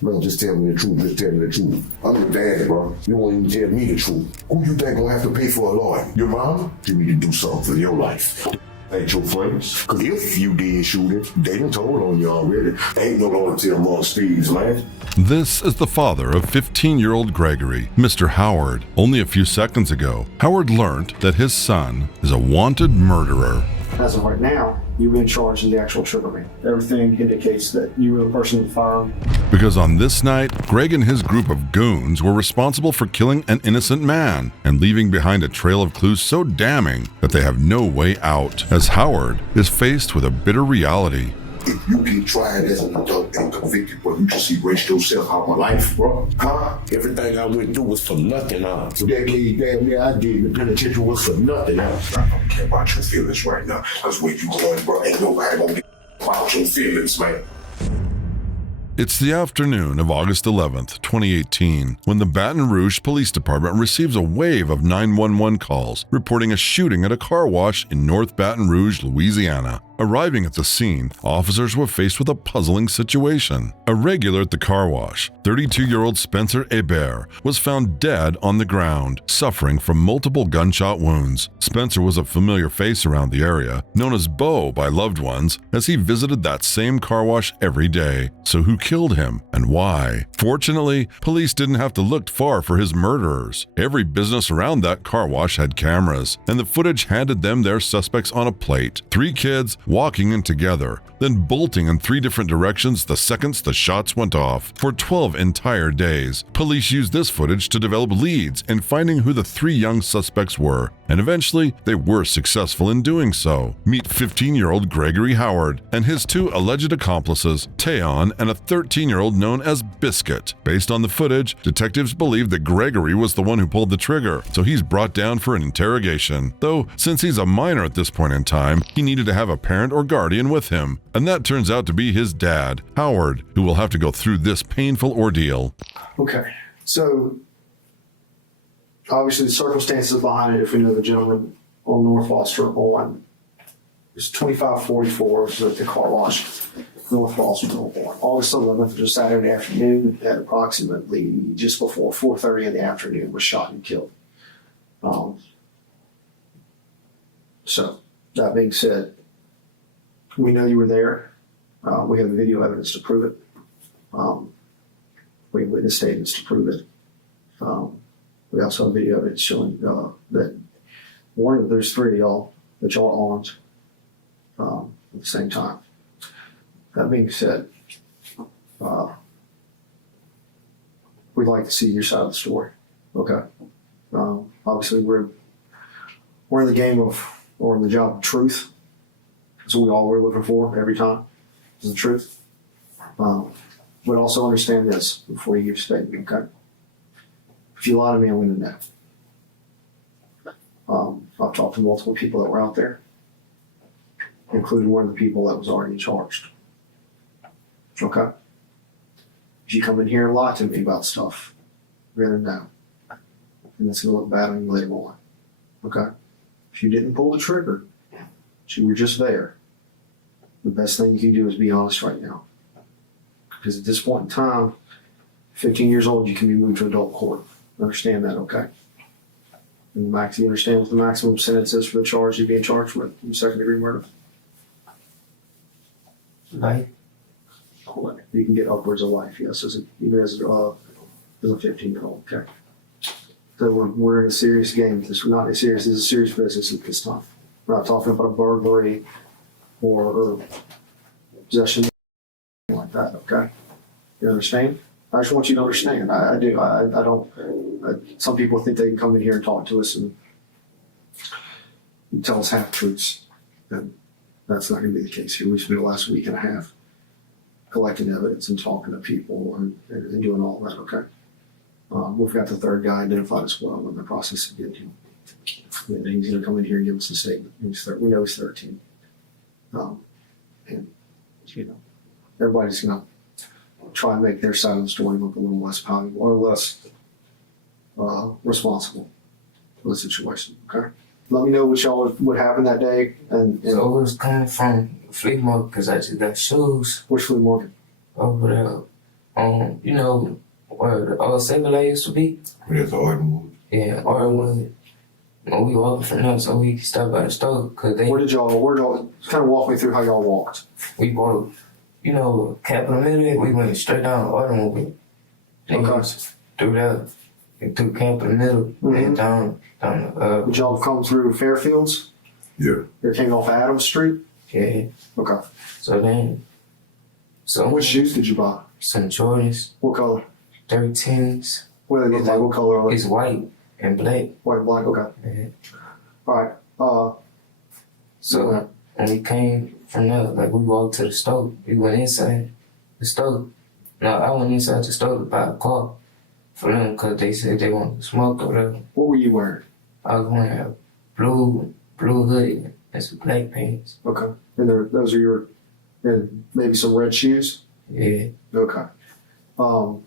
Man, just tell me the truth. Just tell me the truth. I'm your daddy, bro. You won't even tell me the truth. Who you think gonna have to pay for a lawyer? Your mom? You need to do something for your life. Ain't your friends? Cause if you did shoot it, they done told on you already. Ain't no loyalty amongst thieves, man. This is the father of 15-year-old Gregory, Mr. Howard. Only a few seconds ago, Howard learned that his son is a wanted murderer. As of right now, you've been charged in the actual triggering. Everything indicates that you were the person with the firearm. Because on this night, Greg and his group of goons were responsible for killing an innocent man and leaving behind a trail of clues so damning that they have no way out, as Howard is faced with a bitter reality. If you get tried as an adult and convicted, bro, you just erase yourself out of my life, bro. Huh? Everything I went through was for nothing, huh? So that kid, damn near I did, the penitentiary was for nothing, huh? I don't care about your feelings right now. That's where you going, bro. Ain't nobody gonna get about your feelings, man. It's the afternoon of August 11th, 2018, when the Baton Rouge Police Department receives a wave of 911 calls reporting a shooting at a car wash in North Baton Rouge, Louisiana. Arriving at the scene, officers were faced with a puzzling situation. A regular at the car wash, 32-year-old Spencer Hebert, was found dead on the ground, suffering from multiple gunshot wounds. Spencer was a familiar face around the area, known as Bo by loved ones, as he visited that same car wash every day. So who killed him and why? Fortunately, police didn't have to look far for his murderers. Every business around that car wash had cameras, and the footage handed them their suspects on a plate. 3 kids walking in together, then bolting in 3 different directions the seconds the shots went off. For 12 entire days, police used this footage to develop leads in finding who the 3 young suspects were, and eventually they were successful in doing so. Meet 15-year-old Gregory Howard and his 2 alleged accomplices, Tayon and a 13-year-old known as Biscuit. Based on the footage, detectives believe that Gregory was the one who pulled the trigger, so he's brought down for an interrogation. Though, since he's a minor at this point in time, he needed to have a parent or guardian with him, and that turns out to be his dad, Howard, who will have to go through this painful ordeal. Okay, so obviously the circumstances behind it, if we know the gentleman on North Foster on, it's 2544, was at the car wash, North Foster on August 11th, just Saturday afternoon at approximately just before 4:30 in the afternoon, was shot and killed. So that being said, we know you were there. We have video evidence to prove it. We have witness statements to prove it. We also have video evidence showing that there's 3 of y'all that y'all are armed at the same time. That being said, we'd like to see your side of the story. Okay. Obviously, we're in the game of, or in the job of truth. That's what we all were looking for every time, is the truth. But also understand this before you give a statement, okay? If you lie to me, I'm going to know. I've talked to multiple people that were out there, including one of the people that was already charged. Okay? If you come in here and lie to me about stuff, you're going to know. And it's going to look bad on you later on. Okay? If you didn't pull the trigger, but you were just there, the best thing you can do is be honest right now. Because at this point in time, 15 years old, you can be moved to adult court. Understand that, okay? And you understand what the maximum sentence is for the charge you're being charged with in second-degree murder? Life. You can get upwards of life, yes, even as a 15-year-old, okay? So we're in a serious game. This is not a serious, this is a serious business at this time. We're not talking about a burglary or possession, anything like that, okay? You understand? I just want you to understand. I do. I don't. Some people think they can come in here and talk to us and tell us half-truths. And that's not going to be the case here. We spent the last week and a half collecting evidence and talking to people and doing all that, okay? We've got the 3rd guy identified as well in the process of getting him. And he's going to come in here and give us a statement. We know he's 13. And, you know, everybody's going to try and make their side of the story look a little less valuable or less responsible for the situation, okay? Let me know what happened that day. And So it was coming from flea market because I just got shoes which flea market? over there You know where the old Sableye used to be? There's Ardenwood. Yeah, Ardenwood. We walked from there, so we stopped by the store because Where did y'all kind of walk me through how y'all walked? we walked, you know, Capitol Middle, we went straight down Ardenwood. Okay. Through that, and through Capitol Middle, and down, Did y'all come through Fairfields? Yeah. You came off Adams Street? yeah. Okay. So What shoes did you buy? some Jordans, What color? 13s. What do they look like? What color are they? It's white and black. White and black? Okay. Yeah. Alright. So when we came from there, like we walked to the store. We went inside the store. No, I went inside the store to buy a car for them because they said they wanted to smoke or whatever. what were you wearing? I was wearing a blue hoodie and some black pants. Okay. And those are your, and maybe some red shoes? Yeah. Okay. What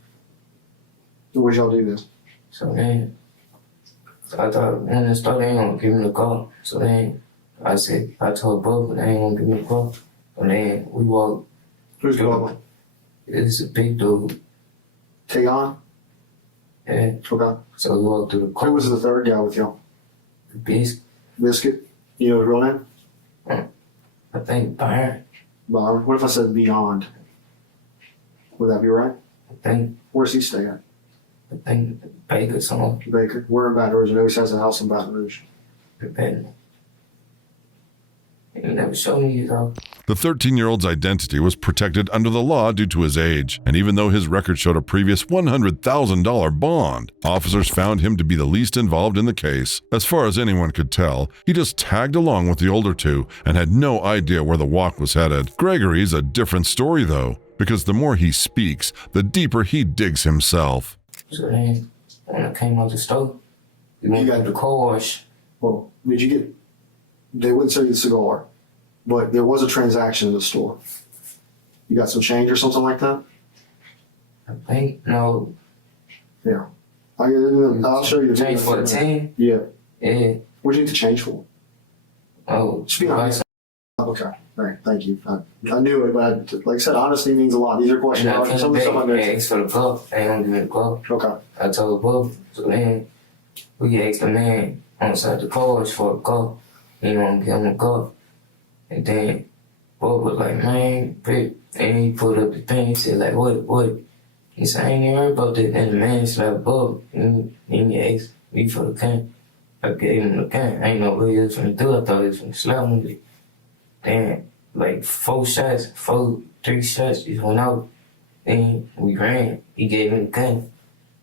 did y'all do then? So then, I thought when the store, they ain't gonna give me the car. So then, I told Bubba they ain't gonna give me the car. And then we walked. Who's going? It's a big dude. Tayon? Yeah. Okay. So we walked through the car. Who was the third guy with y'all? Biscuit. Biscuit? You know his real name? I think Byron. Byron. What if I said Beyond? Would that be right? I Where's he stay at? think Baker somewhere. Baker. We're in Baton Rouge. He always has a house in Baton Rouge. Depending. He never showed me though. The 13-year-old's identity was protected under the law due to his age, and even though his record showed a previous $100,000 bond, officers found him to be the least involved in the case. As far as anyone could tell, he just tagged along with the older two and had no idea where the walk was headed. Gregory's a different story, though, because the more he speaks, the deeper he digs himself. So then, when I came out the store, we went to the car wash. Well, did you get, they wouldn't sell you the cigar, but there was a transaction in the store. You got some change or something like that? I think, no. Yeah. I'll show you the Change for the team? Yeah. Yeah. What do you need to change for? Oh, Just be honest. Okay. All right. Thank you. I knew it, but like I said, honesty means a lot. These are questions. And I came Some of the stuff I back know. and asked for the glove. They ain't gonna give me the glove. Okay. I told Bub. So then, we asked the man on the side of the car wash for a glove. He didn't want to give him a glove. And then, Bub was like, man, bitch. And he put up the thing. He said, like, what? He said, I ain't even heard about that. And the man slapped Bub. And he asked me for the gun. I gave him the gun. I ain't know what he was gonna do. I thought he was gonna slap me. Then, like, 3 shots just went out. Then we ran. He gave me the gun.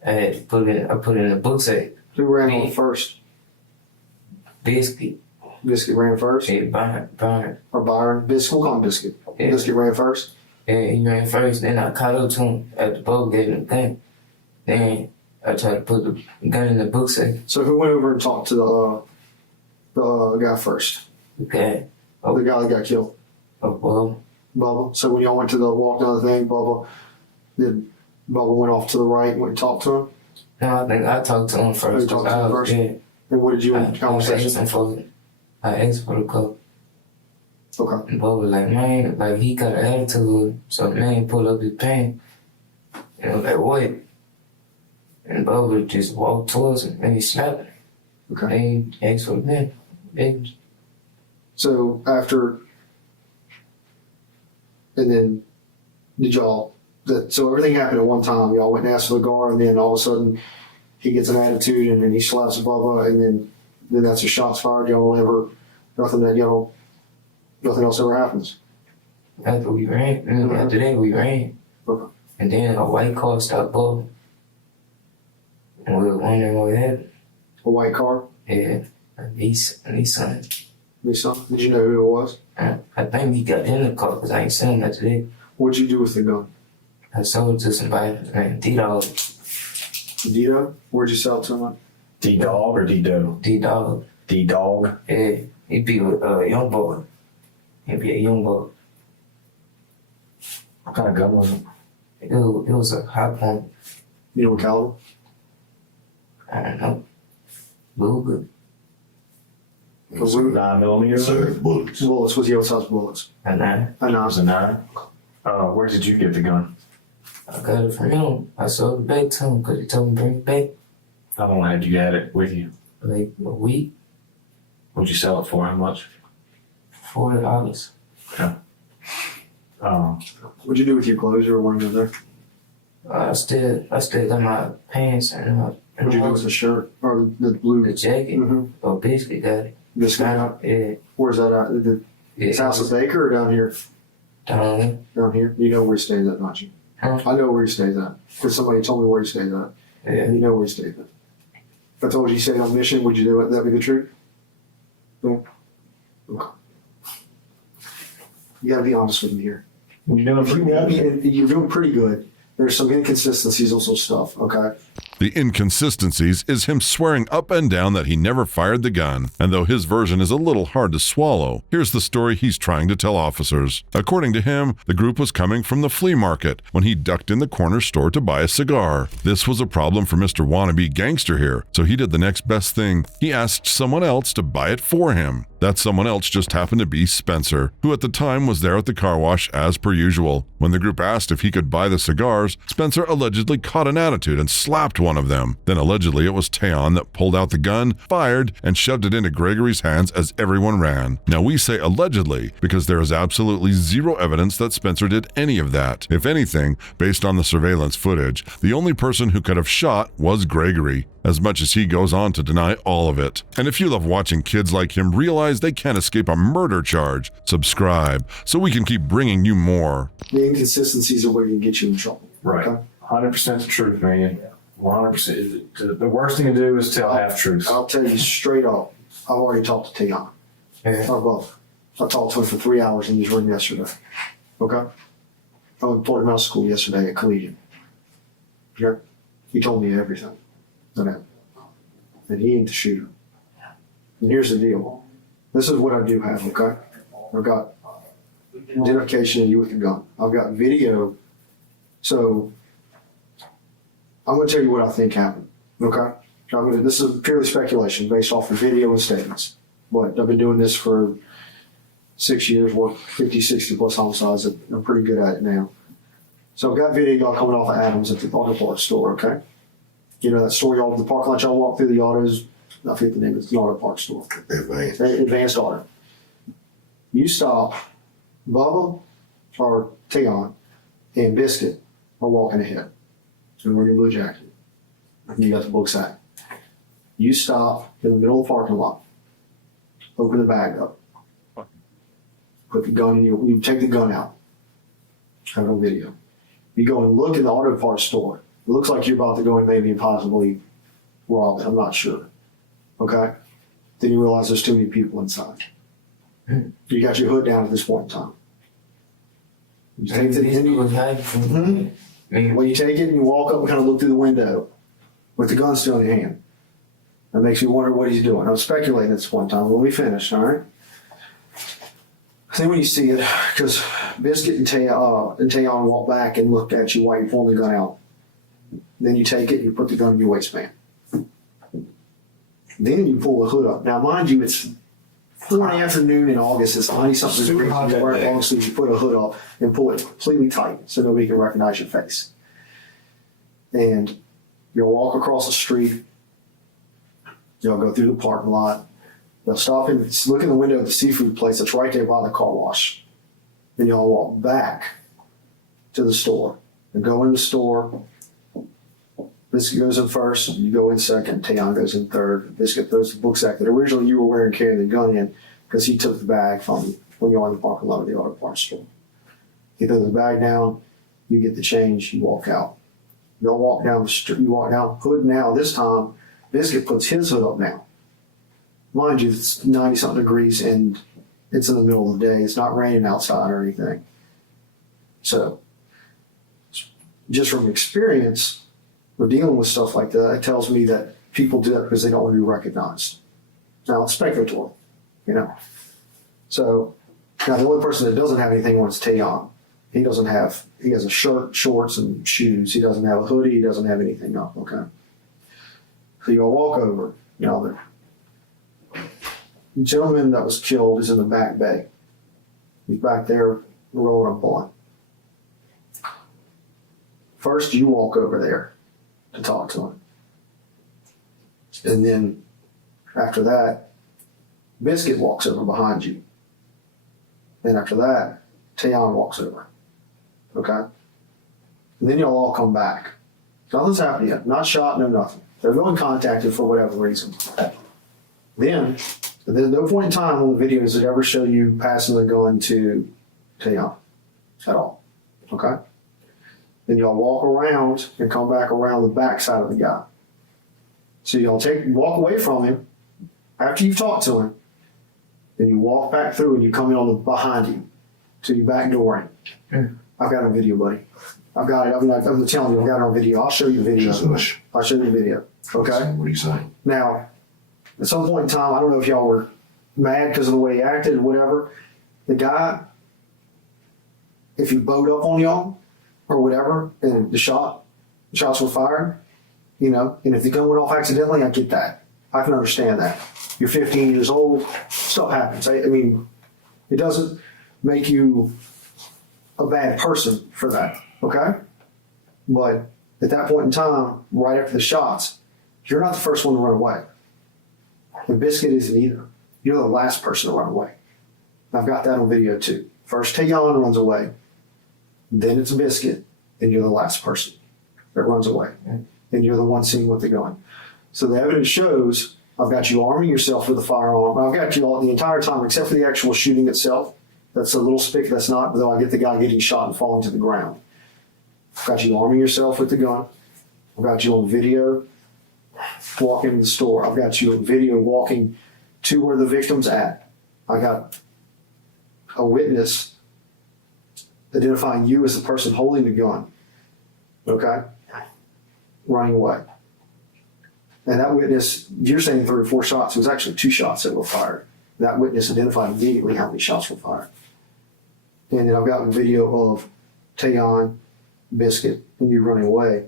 I put it in the book sack. Who ran on first? Biscuit. Biscuit ran first? Yeah, Byron. Or Byron? Biscuit? We'll call him Biscuit. Yeah. Biscuit ran first? Yeah, he ran first. Then I caught up to him after Bob gave him the gun. Then I tried to put the gun in the book sack. So who went over and talked to the guy first? Okay. The guy that got killed? Well, Bubba. So when y'all went to the walk down the thing, Bubba went off to the right and went and talked to him? no, I think I talked to him first. You talked to him first? Yeah. And what did you I in conversation? asked for the cup. Okay. And Bob was like, man, like he got an attitude. So the man pulled up his pants. And I was like, what? And Bob just walked towards him and he slapped him. Okay. And he asked for the gun. And So after, and then so everything happened at one time. Y'all went and asked for the guard, and then all of a sudden he gets an attitude, and then he slaps Bubba, and then that's the shots fired. Nothing else ever happens. after we ran, after that we ran. Okay. And then a white car stopped Bob. And we were wondering what happened. A white car? Yeah, a Nissan. Nissan? Did you know who it was? I think he got in the car because I ain't seen him after that. What'd you do with the gun? I sold it to somebody named D-Dog. Dito? Where'd you sell it to him? D-Dog or D-Do? D-Dog. D-Dog? Yeah, he be with a young boy. He be a young boy. What kind of gun was it? It was a high point. You know what caliber? I don't know. Luger. Was it 9mm? Sir, bullets. bullets? Was what size bullets? A 9. I know. It was a 9. Where did you get the gun? I got it from him. I sold it back to him because he told me to bring it back How long had you had it with you? like a week, What'd you sell it for? How much? $40. What'd you do with your clothes or one of there? I still got my pants and What'd you do with the shirt or the blue? the jacket. Mm-hmm. Oh, basically got it. This guy. Yeah. Where's that at? His house is Baker or down here? Down here. Down here. You know where he stays at, don't you? Huh? I know where he stays at because somebody told me where he stays at. Yeah. And you know where he stays at. If I told you he stayed on mission, would you do it? That be the truth? No. Okay. You gotta be honest with me here. You know, If you won't be, you're doing pretty good. There's some inconsistencies on some stuff, okay? The inconsistencies is him swearing up and down that he never fired the gun, and though his version is a little hard to swallow, here's the story he's trying to tell officers. According to him, the group was coming from the flea market when he ducked in the corner store to buy a cigar. This was a problem for Mr. Wannabe Gangster here, so he did the next best thing. He asked someone else to buy it for him. That someone else just happened to be Spencer, who at the time was there at the car wash as per usual. When the group asked if he could buy the cigars, Spencer allegedly caught an attitude and slapped one of them. Then allegedly it was Tayon that pulled out the gun, fired, and shoved it into Gregory's hands as everyone ran. Now we say allegedly because there is absolutely zero evidence that Spencer did any of that. If anything, based on the surveillance footage, the only person who could have shot was Gregory, as much as he goes on to deny all of it. And if you love watching kids like him realize they can't escape a murder charge, subscribe so we can keep bringing you more. The inconsistencies are what can get you in trouble. right. Okay? 100% the truth, man. 100%. The worst thing to do is tell half truths. I'll tell you straight up, I've already talked to Tayon. Yeah. Or both. I talked to him for 3 hours in his room yesterday. Okay? I went to him out of school yesterday at Collegiate. Yeah. He told me everything. And he ain't the shooter. And here's the deal. This is what I do have, okay? I've got identification of you with the gun. I've got video. So I'm going to tell you what I think happened, okay? This is purely speculation based off of video and statements. But I've been doing this for 6 years, worked 50, 60 plus homicides. I'm pretty good at it now. So I've got video y'all coming off of Adams at the auto parts store, okay? You know that store y'all, the parking lot y'all walk through the autos, I forget the name, it's an auto parts store. Advanced Auto. You stop, Bubba or Tayon and Biscuit are walking ahead. And wearing your blue jacket. And you got the book sack. You stop in the middle of the parking lot. Open the bag up. Put the gun in you take the gun out. Have it on video. You go and look in the auto parts store. It looks like you're about to go and maybe possibly rob it. I'm not sure. Okay? Then you realize there's too many people inside. You got your hood down at this point in time. You take the Well, you take it and you walk up and kind of look through the window with the gun still in your hand. That makes me wonder what he's doing. I'm speculating at this point in time. When we finish, all right? Then when you see it, because Biscuit and Tayon walk back and look at you while you're pulling the gun out. Then you take it and you put the gun in your waistband. Then you pull the hood up. Now, mind you, it's 4 in the afternoon in August. It's 90-something degrees. You wear long sleeves. You put a hood up and pull it completely tight so nobody can recognize your face. And you'll walk across the street. You'll go through the parking lot. They'll stop and look in the window at the seafood place that's right there by the car wash. Then you'll walk back to the store and go in the store. Biscuit goes in first, you go in second, Tayon goes in third. Biscuit throws the book sack that originally you were wearing carrying the gun in because he took the bag from you when you're in the parking lot of the auto parts store. He throws the bag down, you get the change, you walk out. You'll walk down the street, you walk down, hood now. This time, Biscuit puts his hood up now. Mind you, it's 90-something degrees and it's in the middle of the day. It's not raining outside or anything. So, just from experience, we're dealing with stuff like that. It tells me that people do that because they don't want to be recognized. Now, it's speculatory, you know. So, now the only person that doesn't have anything on is Tayon. He has a shirt, shorts, and shoes. He doesn't have a hoodie. He doesn't have anything up, okay? So you'll walk over. Now, the gentleman that was killed is in the back bay. He's back there rolling a blunt. First, you walk over there to talk to him. And then after that, Biscuit walks over behind you. And after that, Tayon walks over. Okay? And then y'all all come back. Nothing's happened yet. Not shot, no nothing. They're going contacted for whatever reason. Then, there's no point in time on the videos that ever show you passing the gun to Tayon at all. Okay? Then y'all walk around and come back around the back side of the guy. So y'all walk away from him after you've talked to him. Then you walk back through and you come in on the behind him to your back door. I've got it on video, buddy. I've got it. I'm telling you, I've got it on video. I'll show you the video. I'll show you the video. Okay? What are you saying? Now, at some point in time, I don't know if y'all were mad because of the way he acted or whatever. The guy, if he bowed up on y'all or whatever, and the shots were fired, you know, and if the gun went off accidentally, I get that. I can understand that. You're 15 years old, stuff happens. I mean, it doesn't make you a bad person for that, okay? But at that point in time, right after the shots, you're not the first one to run away. And Biscuit isn't either. You're the last person to run away. I've got that on video too. First Tayon runs away, then it's Biscuit, and you're the last person that runs away. And you're the one seen with the gun. So the evidence shows I've got you arming yourself with a firearm. I've got you all the entire time, except for the actual shooting itself. That's a little spick. That's not, though I get the guy getting shot and falling to the ground. I've got you arming yourself with the gun. I've got you on video walking to the store. I've got you on video walking to where the victim's at. I got a witness identifying you as the person holding the gun. Okay? Running away. And that witness, you're saying 3 or 4 shots. It was actually 2 shots that were fired. That witness identified immediately how many shots were fired. And then I've got a video of Tayon, Biscuit, and you running away.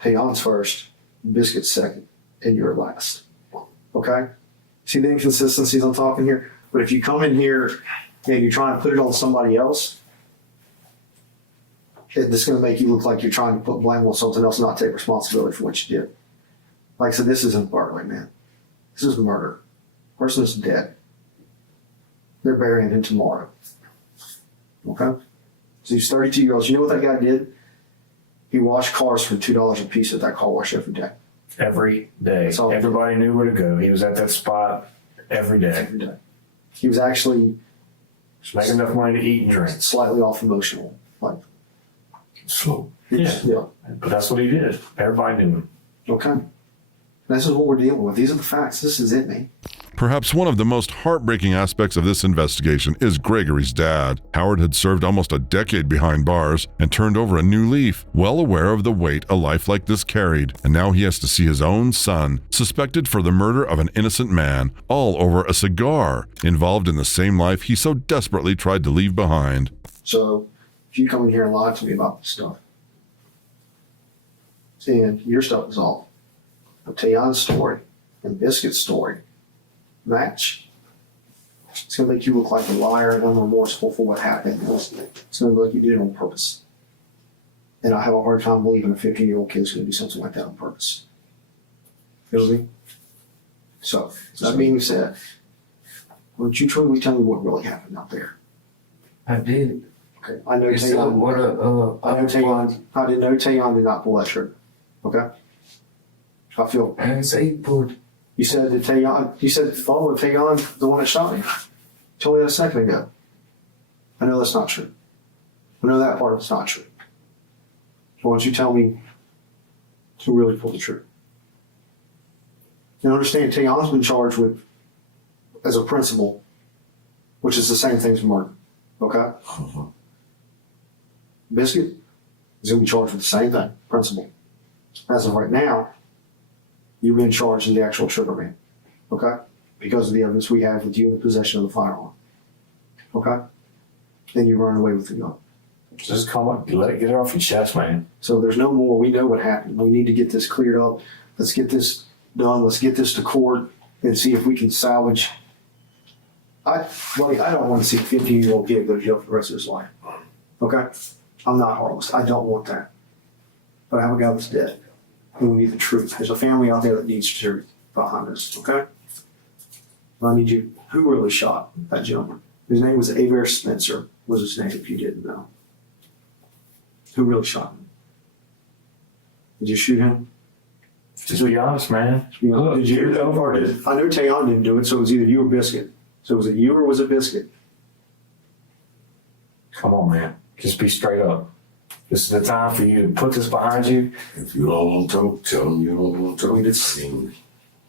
Tayon's first, Biscuit's second, and you're last. Okay? See the inconsistencies I'm talking here? But if you come in here and you're trying to put it on somebody else, it's going to make you look like you're trying to put blame on something else and not take responsibility for what you did. Like I said, this isn't burglary, man. This is murder. Person is dead. They're burying him tomorrow. Okay? So he's 32 years old. You know what that guy did? He washed cars for $2 a piece at that car wash every day. Every day. That's all he did. Everybody knew where to go. He was at that spot every day. Every day. He was actually Just making enough money to eat and drink. slightly off emotional. Like, So, Yeah. yeah. But that's what he did. Everybody knew him. Okay. This is what we're dealing with. These are the facts. This is it, man. Perhaps one of the most heartbreaking aspects of this investigation is Gregory's dad. Howard had served almost a decade behind bars and turned over a new leaf, well aware of the weight a life like this carried, and now he has to see his own son suspected for the murder of an innocent man, all over a cigar, involved in the same life he so desperately tried to leave behind. So if you come in here and lie to me about this stuff, and your stuff is off, but Tayon's story and Biscuit's story match, it's going to make you look like a liar and unremorseful for what happened. It's going to look like you did it on purpose. And I have a hard time believing a 15-year-old kid's going to do something like that on purpose. Feel me? So, that being said, why don't you truly tell me what really happened out there? I did. Okay, I know It's Tayon. what I know Tayon. I didn't know Tayon did not pull that trigger. Okay? I feel. I didn't say he pulled. You said that Tayon. You said the phone with Tayon, the one that shot me. You told me that a second ago. I know that's not true. I know that part of it's not true. So why don't you tell me to really pull the trigger? You understand, Tayon's been charged with as a principal, which is the same thing as murder. Okay? Biscuit is going to be charged with the same thing, principal. As of right now, you've been charged in the actual trigger man. Okay? Because of the evidence we have with you in the possession of the firearm. Okay? And you run away with the gun. Just come on, get it off your chest, man. So there's no more. We know what happened. We need to get this cleared up. Let's get this done. Let's get this to court and see if we can salvage. Buddy, I don't want to see a 15-year-old kid go to jail for the rest of his life. Okay? I'm not heartless. I don't want that. but I have a guy that's dead. And we need the truth. There's a family out there that needs truth behind this, okay? I need you. Who really shot that gentleman? His name was Aver Spencer, was his name, if you didn't know. Who really shot him? Did you shoot him? Just be honest, man. Look, Did you? you're over it. I know Tayon didn't do it, so it was either you or Biscuit. So was it you or was it Biscuit? Come on, man. Just be straight up. This is the time for you to put this behind you. If you don't want to talk, tell them you don't want to talk. I mean, it's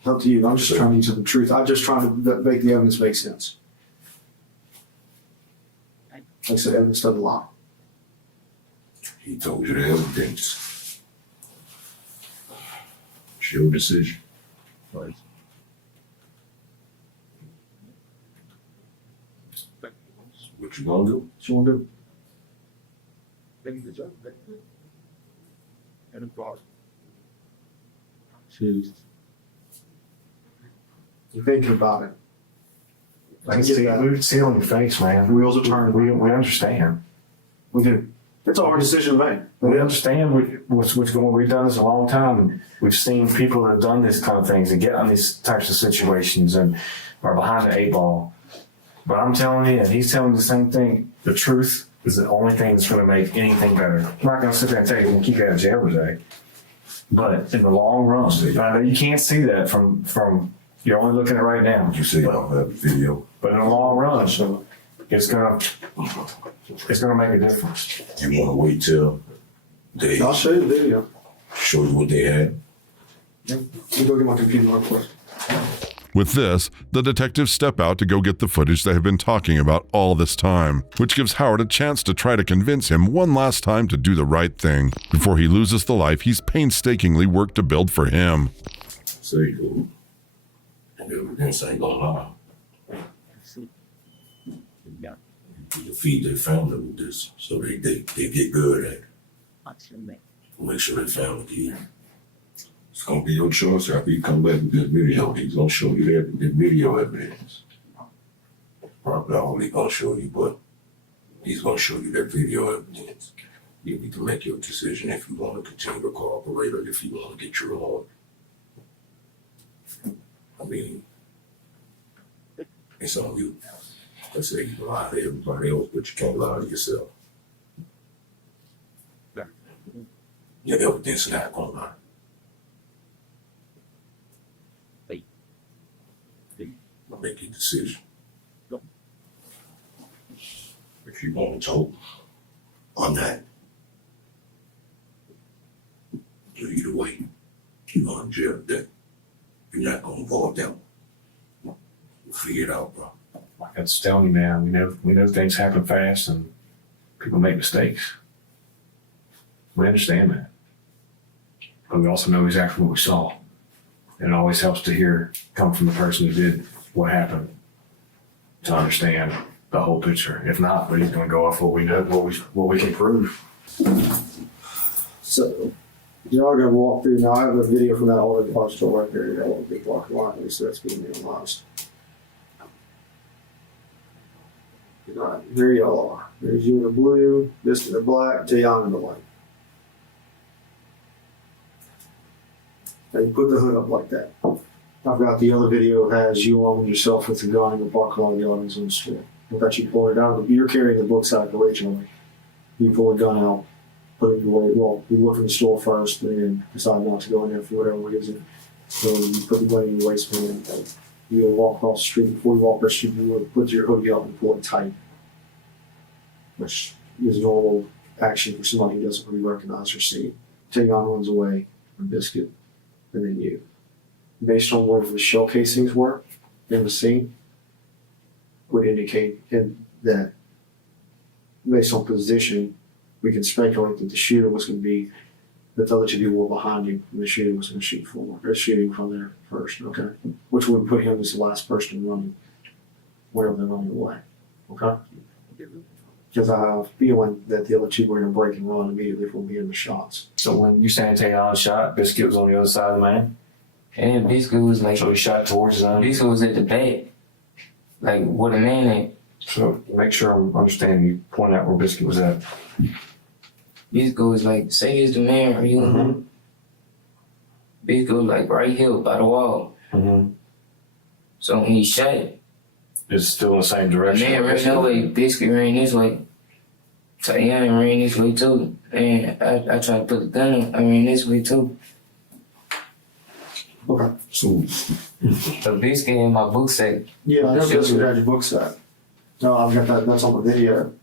up to you. I'm just trying to get to the truth. I'm just trying to make the evidence make sense. Like I said, evidence doesn't lie. He told you the evidence. It's your decision. Right. What you gonna do? What you want to do? You're thinking about it. I can get that. We see it on your face, man. Wheels are turning. We understand. We do. It's a hard decision to make. We understand what's going on. We've done this a long time, and we've seen people that have done this kind of things and get in these types of situations and are behind the 8 ball. But I'm telling you, and he's telling you the same thing, the truth is the only thing that's going to make anything better. I'm not going to sit there and tell you we're going to keep you out of jail today. But in the long run, I know you can't see that from you're only looking at it right now. You say I don't have a video. But in the long run, it's gonna make a difference. You want to wait till they I'll show you the video. show you what they had? Let me go get my computer real quick. With this, the detectives step out to go get the footage they have been talking about all this time, which gives Howard a chance to try to convince him one last time to do the right thing before he loses the life he's painstakingly worked to build for him. So you go. And evidence ain't gonna lie. You can feed their family with this so they get good at it. Make sure their family eat. It's gonna be your choice after you come back with this video. He's gonna show you the video evidence. Probably not only gonna show you, but he's gonna show you that video evidence. You need to make your decision if you want to continue to cooperate or if you want to get your own. I mean, it's on you. Let's say you lie to everybody else, but you can't lie to yourself. Your evidence is not gonna lie. Make your decision. If you want to talk on that, either way, you're going to jail today. You're not going to avoid that. We'll figure it out, bro. That's telling you, man. We know things happen fast and people make mistakes. We understand that, but we also know exactly what we saw. And it always helps to come from the person who did what happened to understand the whole picture. If not, but he's going to go off what we know, what we can prove. So, y'all gonna walk through. Now, I have a video from that auto parts store right there. That little big block of line, so that's being analyzed. All right, there y'all are. There's you in the blue, this in the black, Tayon in the white. Now you put the hood up like that. I've got the other video has you arming yourself with a gun in the parking lot of the audience on the store. I've got you pulling it out. You're carrying the books out originally. You pull a gun out, put it away. Well, you look in the store first, and then decide not to go in there for whatever reason. So you put the gun in your waistband. You walk across the street. Before you walk across the street, you would put your hoodie up and pull it tight, which is normal action for somebody who doesn't really recognize or see. Tayon runs away from Biscuit, and then you. Based on where the shell casings were in the scene, would indicate that based on position, we can speculate that the shooter was going to be that the other two people were behind him, and the shooter was going to shoot forward, or shooting from there first, okay? Which would put him as the last person running, wherever they're running away, okay? Because I have a feeling that the other two were going to break and run immediately from being the shots. So when you saying Tayon shot, Biscuit was on the other side of the man? And then Biscuit was like, So he shot towards his own? Biscuit was at the back, like where the man at. So make sure I'm understanding you point out where Biscuit was at. Bitch goes like, say it's the man right here. Mm-hmm. Bitch goes like right here by the wall. Mm-hmm. So when he shot it, It's still in the same direction. man ran that way, basically ran this way. Tayan ran this way too. And I tried to put the gun on, I ran this way too. Okay. So, So basically in my book sack, Yeah, I know that's what had your book set. No, I've got that. That's on the video.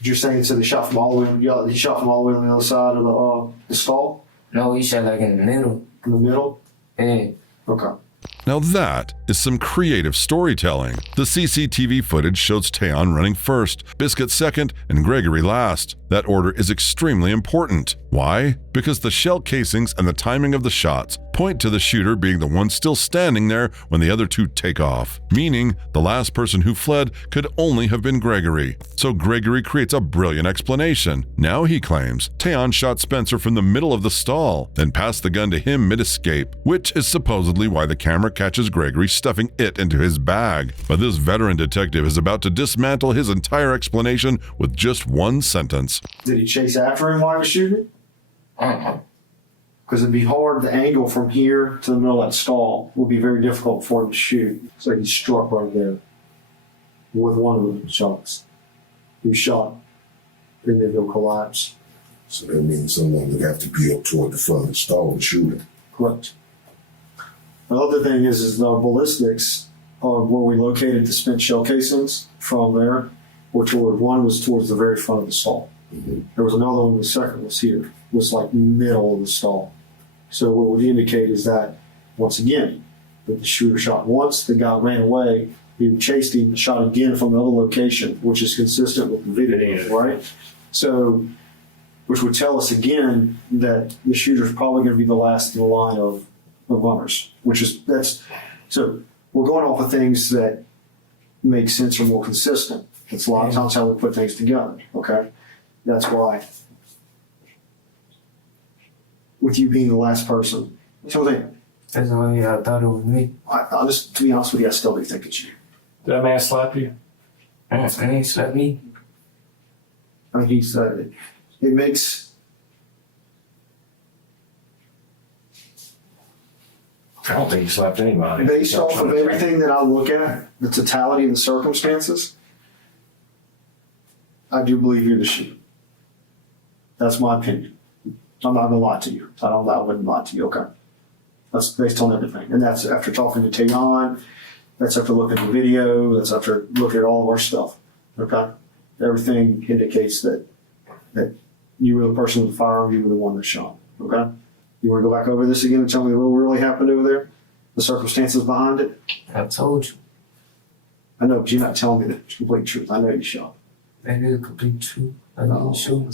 You're saying so they shot from all the way. Yeah, he shot from all the way on the other side of the stall no, he shot like in the middle. in the middle. Yeah. Okay. Now that is some creative storytelling. The CCTV footage shows Tayon running first, Biscuit second, and Gregory last. That order is extremely important. Why? Because the shell casings and the timing of the shots point to the shooter being the one still standing there when the other two take off, meaning the last person who fled could only have been Gregory. So Gregory creates a brilliant explanation. Now he claims Tayon shot Spencer from the middle of the stall, then passed the gun to him mid-escape, which is supposedly why the camera catches Gregory stuffing it into his bag. But this veteran detective is about to dismantle his entire explanation with just one sentence. Did he chase after him while he was shooting? Because it'd be hard to angle from here to the middle of that stall. It would be very difficult for him to shoot. So he struck right there with one of the shots. He was shot. Then they'll collapse. so that means someone would have to be up toward the front of the stall and shoot him. Correct. The other thing is the ballistics where we located the spent shell casings from there were toward, one was towards the very front of the stall. Mm-hmm. There was another one, the second was here, was like middle of the stall. So what would indicate is that, once again, that the shooter shot once, the guy ran away, he chased him, shot again from another location, which is consistent with the video, right? So, which would tell us again that the shooter is probably going to be the last in the line of runners, so we're going off of things that make sense or more consistent. It's a lot of times how we put things together, okay? That's why, with you being the last person, so That's the way I thought it was me. I just, to be honest with you, I still do think it's you. Did that man slap you? And he slapped me. I mean, it makes, I don't think he slapped anybody. based off of everything that I look at, the totality of the circumstances, I do believe you're the shooter. That's my opinion. I'm not gonna lie to you. I wouldn't lie to you, okay? That's based on everything. And that's after talking to Tayon, that's after looking at the video, that's after looking at all of our stuff, okay? Everything indicates that you were the person with the firearm, you were the one that shot, okay? You wanna go back over this again and tell me what really happened over there? The circumstances behind it? I told you. I know, but you're not telling me the complete truth. I know you shot. That is complete truth. I No, didn't shoot.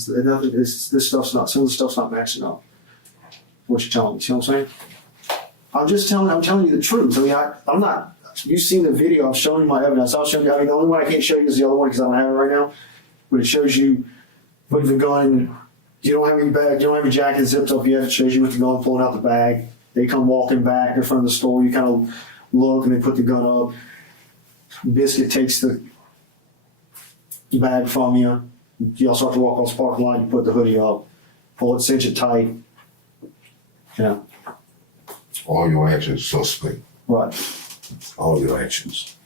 this stuff's not, some of the stuff's not matching up. What you're telling me, see what I'm saying? I'm telling you the truth. I mean, I'm not, you've seen the video, I'm showing you my evidence. I'll show you, I mean, the only one I can't show you is the other one because I don't have it right now. But it shows you putting the gun, you don't have your bag, you don't have your jacket zipped up yet. It shows you with the gun pulling out the bag. They come walking back in front of the store. You kind of look and they put the gun up. Biscuit takes the bag from you. You all start to walk across the parking lot. You put the hoodie up, pull it, cinch it tight. You know, All your actions suspect. right. All your actions.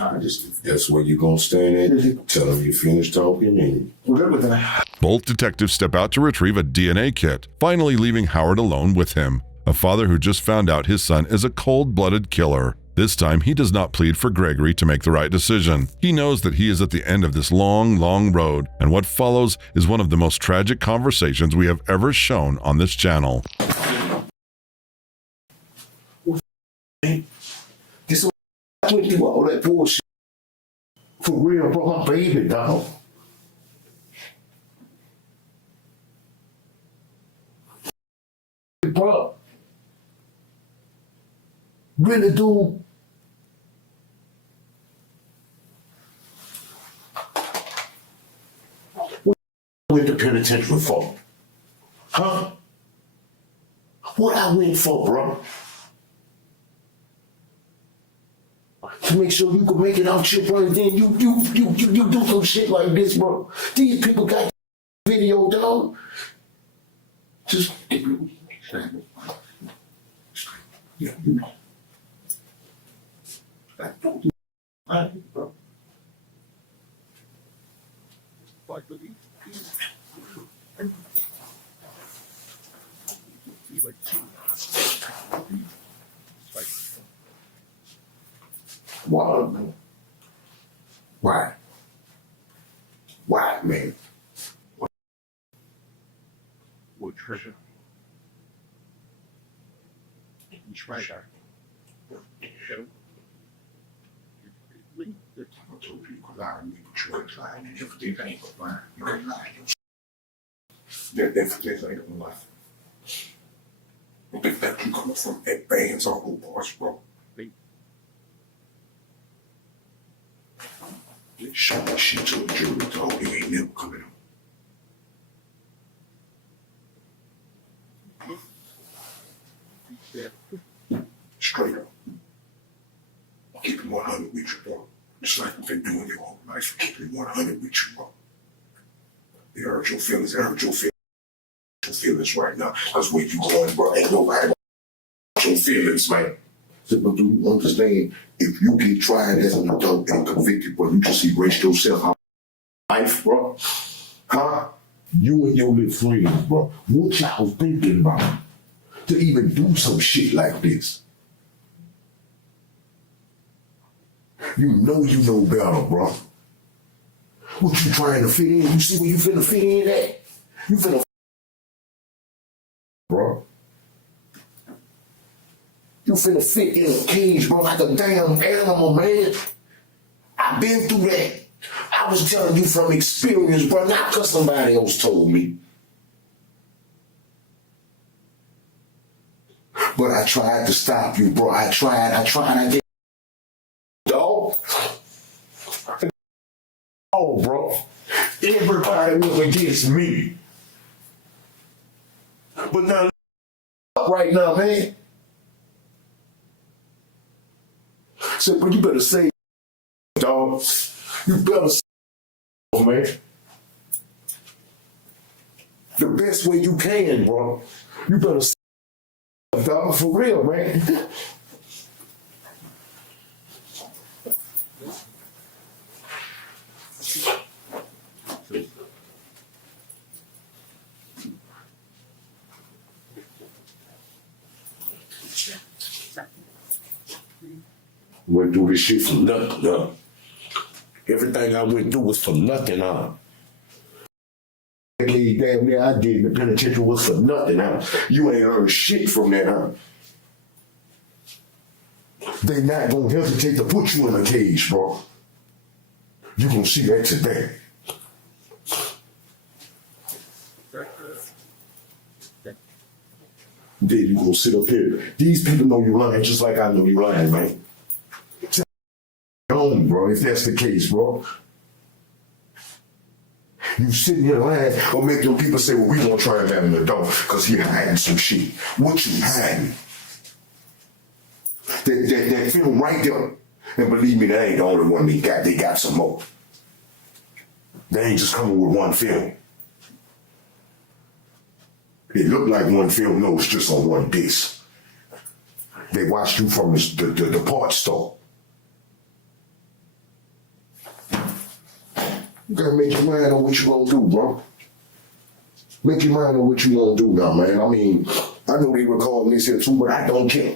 I just, if that's where you're gonna stand at, tell them you finished talking and We're good with that. Both detectives step out to retrieve a DNA kit, finally leaving Howard alone with him, a father who just found out his son is a cold-blooded killer. This time, he does not plead for Gregory to make the right decision. He knows that he is at the end of this long, long road, and what follows is one of the most tragic conversations we have ever shown on this channel. this I went through all that bullshit. For real, bro, my baby, dog. Bro. Really, dude. What went to penitentiary for? Huh? What I went for, bro? to make sure you can make it out your bro. Then you do some shit like this, bro. These people got video, dog. Just why? Why, man? What treasure? Treasure. Show. That's ain't gonna lie. That you come from advance on who boss, bro. Show that shit to a jury, dog. He ain't never coming on. Straight up. Keep it 100 with you, bro. Just like you've been doing your whole life. Keep it 100 with you, bro. It hurt your feelings. It hurt your feelings right now. That's where you going, bro. Ain't nobody hurt your feelings, man. But do you understand? If you get tried as an adult and convicted, bro, you just erase yourself out of life, bro. Huh? You and your little friends, bro. What y'all thinking about? To even do some shit like this? You know better, bro. What you trying to fit in? You see where you finna fit in at? You finna bro. You finna fit in a cage, bro, like a damn animal, man. I've been through that. I was telling you from experience, bro, not because somebody else told me. But I tried to stop you, bro. I did. Dog. Oh, bro. Everybody was against me. But now, right now, man. So, but you better say, dog. You better say, man. The best way you can, bro. You better say, dog, for real, man. Went through this shit for nothing, huh? Everything I went through was for nothing, huh? Damn near I did in the penitentiary was for nothing, huh? You ain't earned shit from that, huh? They not gonna hesitate to put you in a cage, bro. You gonna see that today. Then you gonna sit up here. These people know you lying just like I know you lying, man. Home, bro, if that's the case, bro. You sitting here lying or make them people say, well, we gonna try and have an adult because he hiding some shit. What you hiding? That film right there. And believe me, that ain't the only one they got. They got some more. They ain't just coming with one film. It looked like one film, no, it's just on one disc. They watched you from the parts store. You gotta make your mind on what you gonna do, bro. Make your mind on what you gonna do now, man. I mean, I know they recording this here too, but I don't care.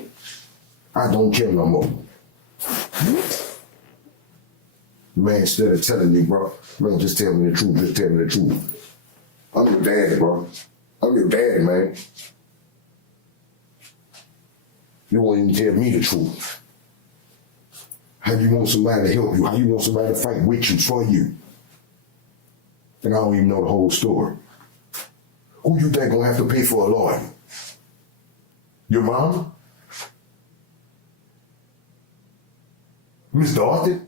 I don't care no more. Man, instead of telling me, bro, man, just tell me the truth, just tell me the truth. I'm your daddy, bro. I'm your daddy, man. You won't even tell me the truth. How you want somebody to help you? How you want somebody to fight with you, for you? And I don't even know the whole story. Who you think gonna have to pay for a lawyer? Your mama? Miss Dorothy?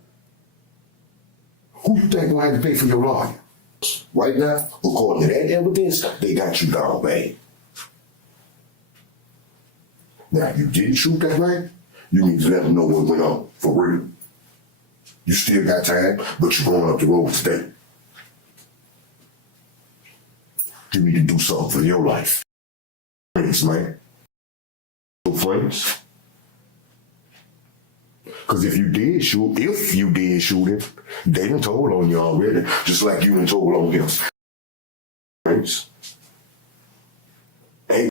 Who you think gonna have to pay for your lawyer? Right now, according to that evidence, they got you down bad. Now, you didn't shoot that man, you need to let them know what went on, for real. You still got time, but you're going up the road today. You need to do something for your life. Friends, man. Your friends. Because if you did shoot him, they done told on you already, just like you done told on him. Friends. Ain't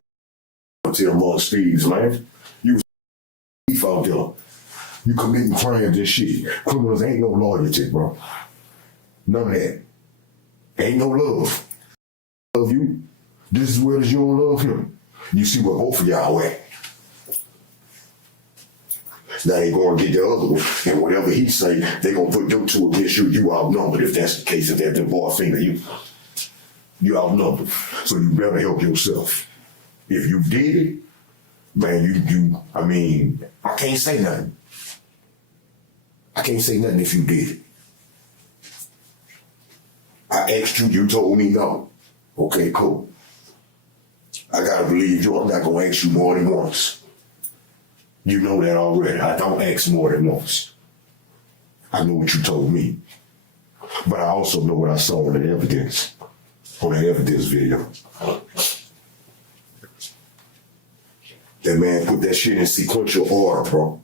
until amongst thieves, man. You thief out there. You committing crimes and shit. Criminals ain't no loyalty, bro. None of that. Ain't no love. Love you just as well as you don't love him. You see where both of y'all at. Now they going to get the other one, and whatever he say, they going to put them two against you. You outnumbered if that's the case. If that's the boy finger, you outnumbered. So you better help yourself. If you did it, man, I mean, I can't say nothing. I can't say nothing if you did it. I asked you, you told me no. Okay, cool. I gotta believe you. I'm not gonna ask you more than once. You know that already. I don't ask more than once. I know what you told me. But I also know what I saw on the evidence video. That man put that shit in sequential order, bro.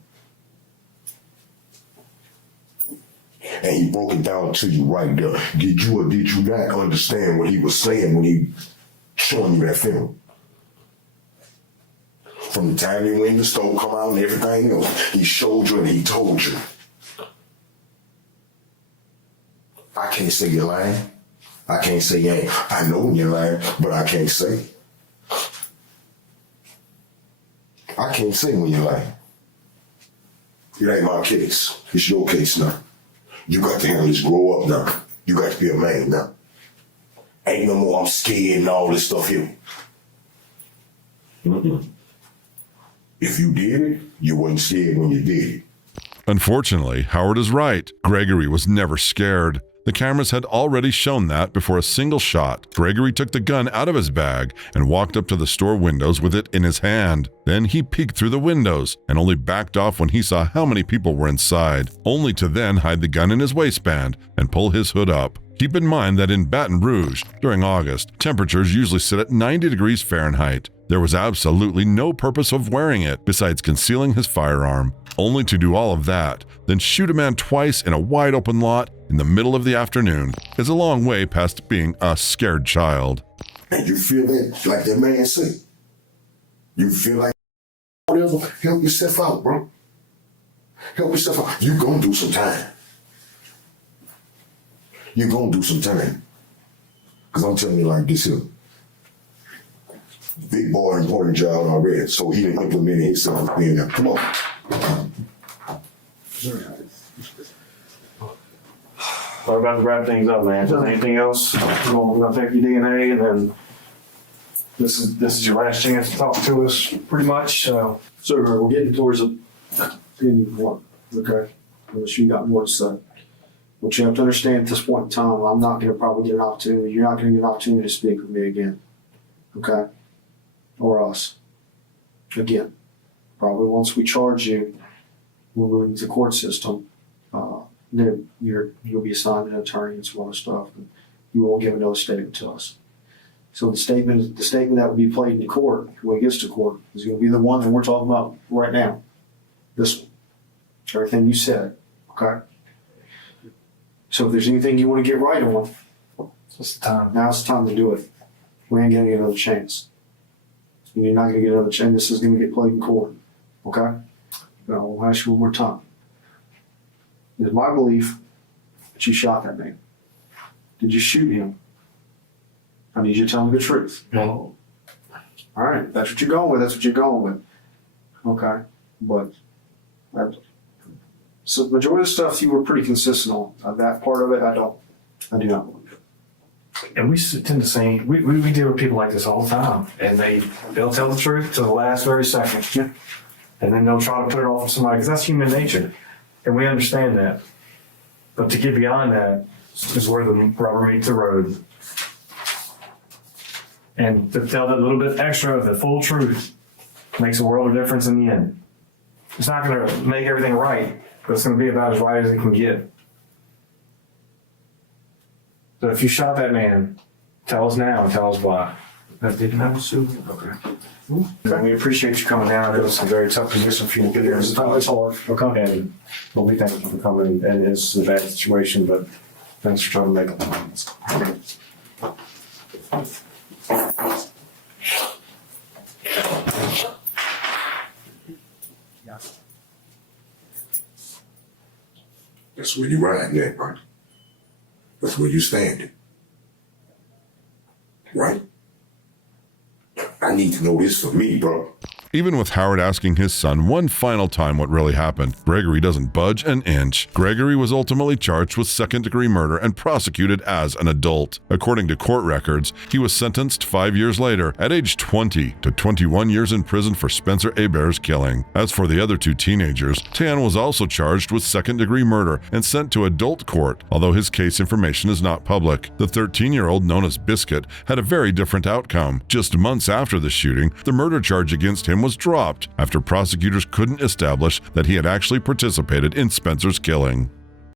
And he broke it down to you right there. Did you or did you not understand what he was saying when he showing you that film? From the time he went in the store, come out and everything else, he showed you and he told you. I can't say you're lying. I can't say you ain't. I know you're lying, but I can't say. I can't say when you're lying. It ain't my case. It's your case now. You got to handle this, grow up now. You got to be a man now. Ain't no more I'm scared and all this stuff here. Mm-mm. If you did it, you wasn't scared when you did it. Unfortunately, Howard is right. Gregory was never scared. The cameras had already shown that before a single shot, Gregory took the gun out of his bag and walked up to the store windows with it in his hand. Then he peeked through the windows and only backed off when he saw how many people were inside, only to then hide the gun in his waistband and pull his hood up. Keep in mind that in Baton Rouge, during August, temperatures usually sit at 90 degrees Fahrenheit. There was absolutely no purpose of wearing it besides concealing his firearm. Only to do all of that, then shoot a man twice in a wide open lot in the middle of the afternoon is a long way past being a scared child. And you feel that, like that man said. You feel like whatever, help yourself out, bro. Help yourself out. You gonna do some time. You gonna do some time. Cause I'm telling you like this here. Big boy important job already, so he didn't implement it himself. Come on. We're about to wrap things up, man. Is there anything else? We're gonna take your DNA, and then this is your last chance to talk to us, pretty much. So we're getting towards the end of one, okay? Unless you got more to say. What you have to understand at this point in time, I'm not going to probably get an opportunity. You're not going to get an opportunity to speak with me again, okay? Or us. Again. Probably once we charge you, we'll move into the court system. Then you'll be assigned an attorney and some other stuff, and you won't give another statement to us. So the statement that will be played in court when it gets to court is going to be the one that we're talking about right now. This one. Everything you said, okay? So if there's anything you want to get right on, It's the time. now's the time to do it. We ain't gonna get another chance. You're not gonna get another chance. This is gonna get played in court, okay? But I'll ask you one more time. It is my belief that you shot that man. Did you shoot him? I need you to tell me the truth. No. All right, that's what you're going with. That's what you're going with. Okay, but so the majority of the stuff you were pretty consistent on. That part of it, I do not believe. And we tend to say, we deal with people like this all the time, and they'll tell the truth to the last very second. Yeah. And then they'll try to put it off on somebody, because that's human nature. And we understand that. But to get beyond that is where the rubber meets the road. And to tell that little bit extra of the full truth makes a world of difference in the end. It's not going to make everything right, but it's going to be about as right as it can get. So if you shot that man, tell us now and tell us why. I did not shoot. Okay. And we appreciate you coming down. It was a very tough position for you to get here. It's hard. Okay. And well, we thank you for coming. And it's a bad situation, but thanks for trying to make it. That's where you riding at, right? That's where you standing. Right? I need to know this for me, bro. Even with Howard asking his son one final time what really happened, Gregory doesn't budge an inch. Gregory was ultimately charged with second-degree murder and prosecuted as an adult. According to court records, he was sentenced 5 years later, at age 20, to 21 years in prison for Spencer Hebert's killing. As for the other two teenagers, Tan was also charged with second-degree murder and sent to adult court, although his case information is not public. The 13-year-old, known as Biscuit, had a very different outcome. Just months after the shooting, the murder charge against him was dropped after prosecutors couldn't establish that he had actually participated in Spencer's killing.